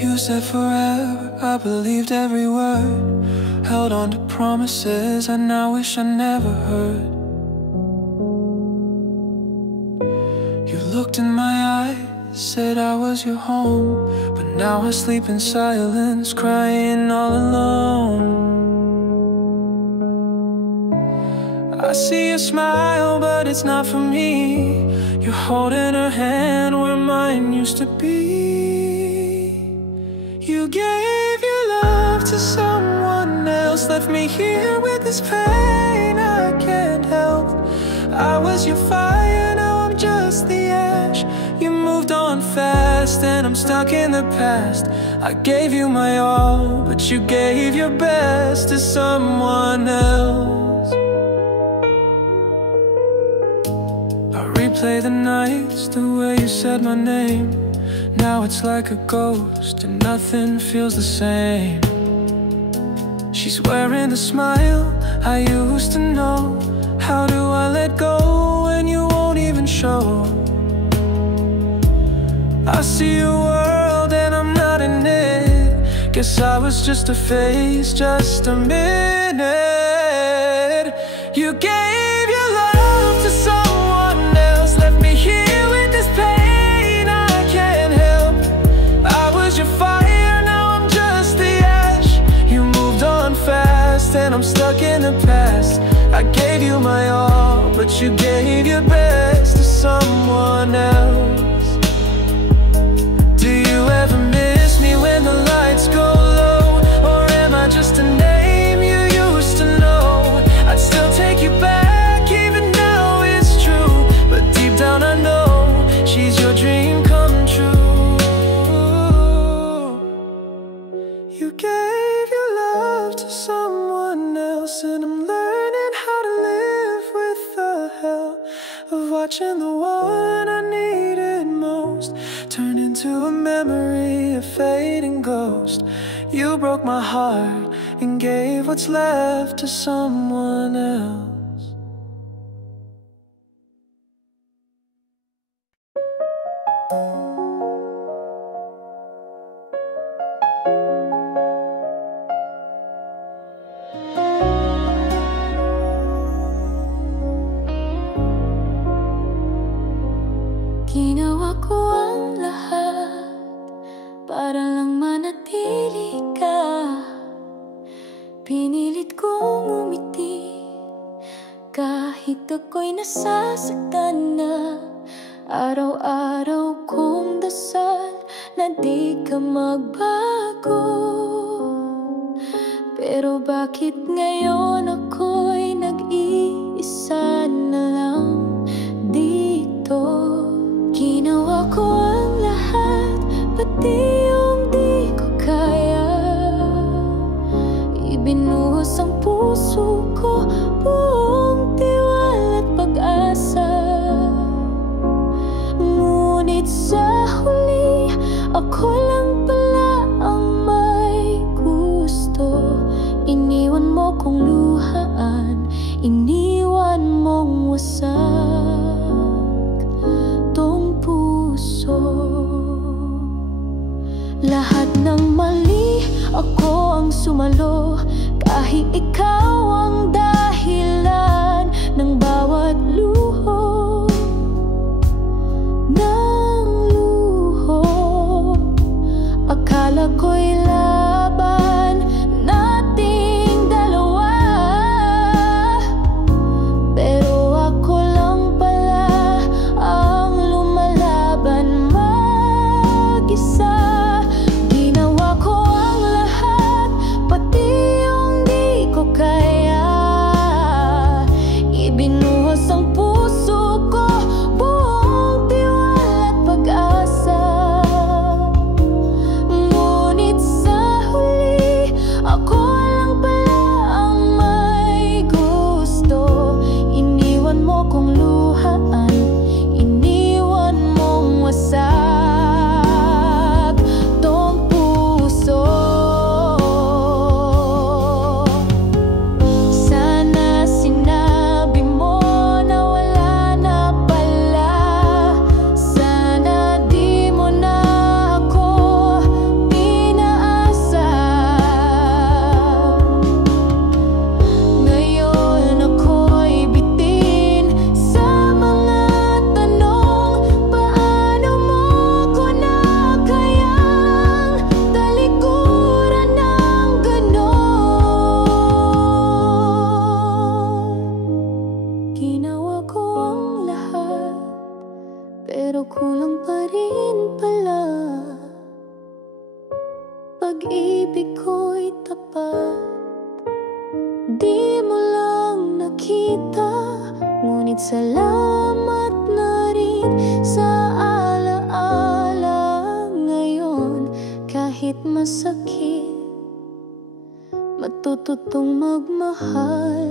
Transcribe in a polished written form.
You said forever, I believed every word. Held on to promises I now wish I never heard. You looked in my eyes, said I was your home, but now I sleep in silence, crying all alone. I see a smile, but it's not for me. You're holding her hand where mine used to be. You gave your love to someone else, left me here with this pain I can't help. I was your fire, now I'm just the ash. You moved on fast and I'm stuck in the past. I gave you my all, but you gave your best to someone else. I replay the nights, the way you said my name. Now it's like a ghost and nothing feels the same. She's wearing the smile I used to know. How do I let go when you won't even show? I see a world and I'm not in it. Guess I was just a face, just a minute. You gave your love to someone else, left me here with this pain I can't help. I was your fire, now I'm just the ash. You moved on fast and I'm stuck in the past. I gave you my all, but you gave your best to someone else. Do you ever miss me when the lights go low? Or am I just a name you used to know? I'd still take you back, even now it's true. But deep down I know she's your dream come true. You gave your love to someone else, and I'm learning how to live with the hell of watching the one I needed most turn into a memory, a fading ghost. You broke my heart and gave what's left to someone else. Ginawa ko ang lahat para lang manatili ka. Pinilit kong umiti kahit ako'y nasasaktan na. Araw-araw kong dasal na di ka magbago. Pero bakit ngayon ako'y nag-iisa na lang dito? Ginawa ko ang lahat, pati yung di ko kaya. Ibinuhos ang puso ko, buong tiwala at pag-asa. Ngunit sa huli, ako lang pala ang may gusto. Iniwan mo kong luhaan, iniwan mong wasak lahat ng mali, ako ang sumalo. Kahit ikaw ang dahilan ng bawat luho ng luho. Akala ko'y laban nating dalawa, pero ako lang pala ang lumalaban mag-isa. Ngunit Salamat na rin sa alaala ngayon. Kahit masakit, matututong magmahal.